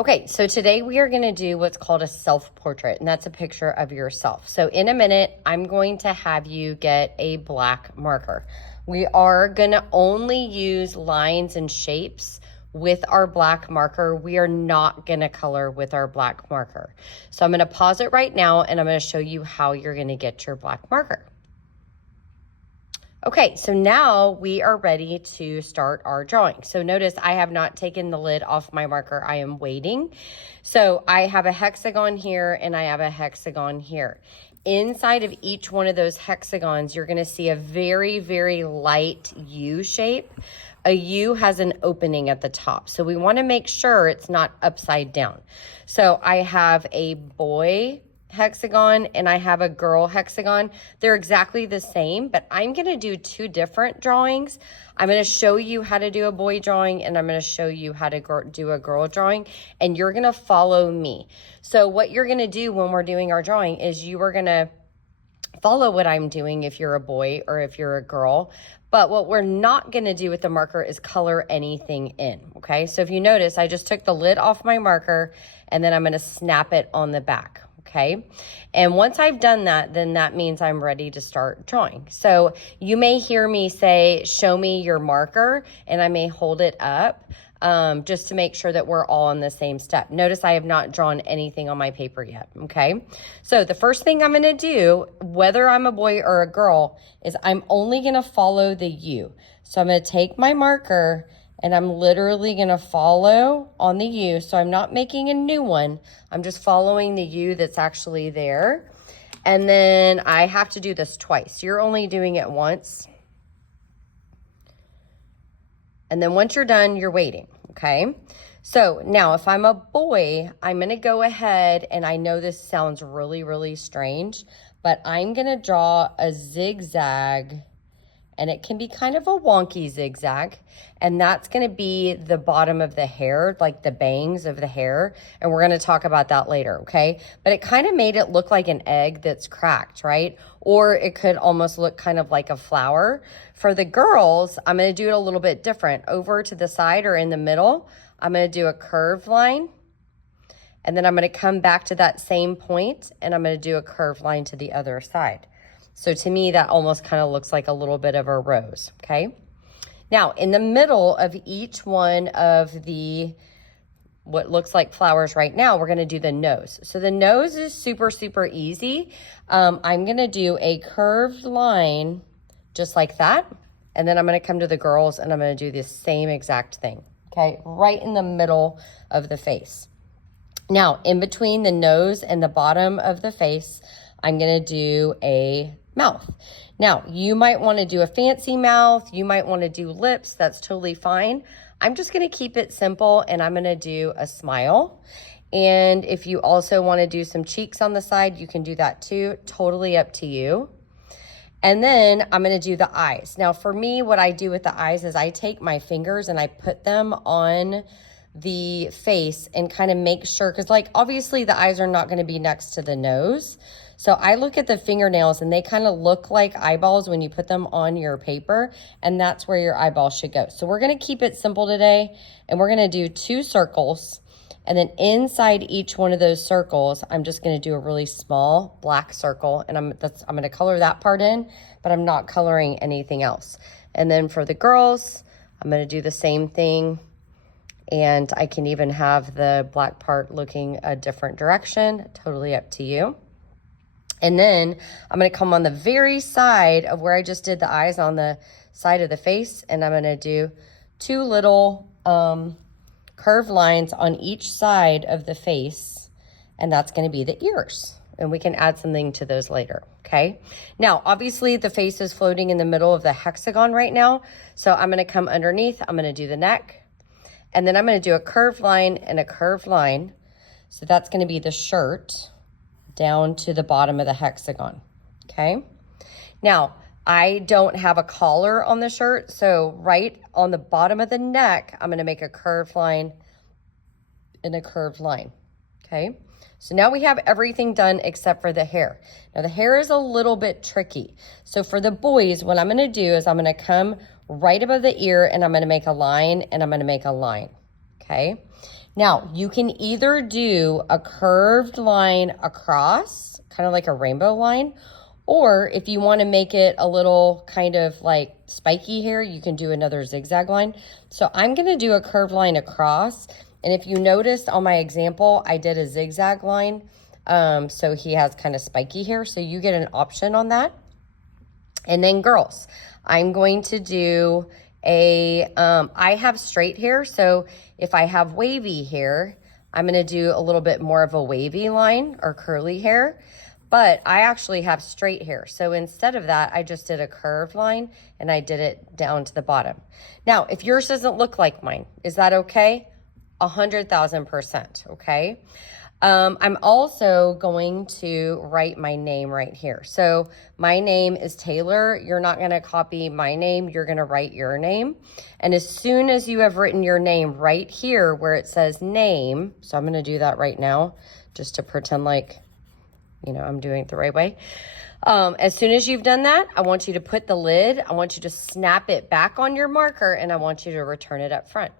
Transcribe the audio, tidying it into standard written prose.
Okay, so today we are going to do what's called a self-portrait, and that's a picture of yourself. So in a minute, I'm going to have you get a black marker. We are going to only use lines and shapes with our black marker. We are not going to color with our black marker. So I'm going to pause it right now, and I'm going to show you how you're going to get your black marker. Okay, so now we are ready to start our drawing. So notice I have not taken the lid off my marker. I am waiting. So I have a hexagon here and I have a hexagon here. Inside of each one of those hexagons, you're gonna see a very, very light U shape. A U has an opening at the top. So we wanna make sure it's not upside down. So I have a boy hexagon and I have a girl hexagon. They're exactly the same, but I'm going to do two different drawings. I'm going to show you how to do a boy drawing and I'm going to show you how to do a girl drawing, and you're going to follow me. So what you're going to do when we're doing our drawing is you are going to follow what I'm doing if you're a boy or if you're a girl. But what we're not going to do with the marker is color anything in, okay? So if you notice, I just took the lid off my marker and then I'm going to snap it on the back. Okay, and once I've done that, then that means I'm ready to start drawing. So you may hear me say, show me your marker, and I may hold it up just to make sure that we're all on the same step. Notice I have not drawn anything on my paper yet, okay? So the first thing I'm gonna do, whether I'm a boy or a girl, is I'm only gonna follow the U. So I'm gonna take my marker and I'm literally gonna follow on the U. So I'm not making a new one. I'm just following the U that's actually there. And then I have to do this twice. You're only doing it once. And then once you're done, you're waiting, okay? So now if I'm a boy, I'm gonna go ahead, and I know this sounds really, really strange, but I'm gonna draw a zigzag, and it can be kind of a wonky zigzag, and that's gonna be the bottom of the hair, like the bangs of the hair, and we're gonna talk about that later, okay? But it kind of made it look like an egg that's cracked, right? Or it could almost look kind of like a flower. For the girls, I'm gonna do it a little bit different. Over to the side or in the middle, I'm gonna do a curved line, and then I'm gonna come back to that same point, and I'm gonna do a curved line to the other side. So to me, that almost kind of looks like a little bit of a rose, okay? Now, in the middle of each one of the, what looks like flowers right now, we're gonna do the nose. So the nose is super, super easy. I'm gonna do a curved line just like that. And then I'm gonna come to the girls and I'm gonna do the same exact thing, okay? Right in the middle of the face. Now, in between the nose and the bottom of the face, I'm gonna do a mouth. Now, you might wanna do a fancy mouth, you might wanna do lips, that's totally fine. I'm just gonna keep it simple and I'm gonna do a smile. And if you also wanna do some cheeks on the side, you can do that too, totally up to you. And then I'm gonna do the eyes. Now for me, what I do with the eyes is I take my fingers and I put them on the face and kind of make sure, because like obviously the eyes are not going to be next to the nose. So I look at the fingernails and they kind of look like eyeballs when you put them on your paper, and that's where your eyeball should go. So we're going to keep it simple today, and we're going to do 2 circles, and then inside each one of those circles, I'm just going to do a really small black circle, and I'm going to color that part in, but I'm not coloring anything else. And then for the girls, I'm going to do the same thing. And I can even have the black part looking a different direction, totally up to you. And then I'm gonna come on the very side of where I just did the eyes, on the side of the face, and I'm gonna do 2 little curved lines on each side of the face, and that's gonna be the ears. And we can add something to those later, okay? Now, obviously the face is floating in the middle of the hexagon right now, so I'm gonna come underneath, I'm gonna do the neck, and then I'm gonna do a curved line and a curved line. So that's gonna be the shirt down to the bottom of the hexagon, okay? Now, I don't have a collar on the shirt, so right on the bottom of the neck, I'm gonna make a curved line and a curved line, okay? So now we have everything done except for the hair. Now the hair is a little bit tricky. So for the boys, what I'm gonna do is I'm gonna come right above the ear and I'm gonna make a line and I'm gonna make a line, okay? Now, you can either do a curved line across, kind of like a rainbow line, or if you want to make it a little kind of like spiky here, you can do another zigzag line. So I'm going to do a curved line across. And if you noticed on my example, I did a zigzag line. So he has kind of spiky hair. So you get an option on that. And then girls, I'm going to do I have straight hair. So if I have wavy hair, I'm going to do a little bit more of a wavy line or curly hair. But I actually have straight hair. So instead of that, I just did a curved line and I did it down to the bottom. Now, if yours doesn't look like mine, is that okay? 100,000%, okay? I'm also going to write my name right here. So my name is Taylor. You're not going to copy my name. You're going to write your name. And as soon as you have written your name right here where it says name, so I'm going to do that right now just to pretend like, you know, I'm doing it the right way. As soon as you've done that, I want you to put the lid, I want you to snap it back on your marker, and I want you to return it up front.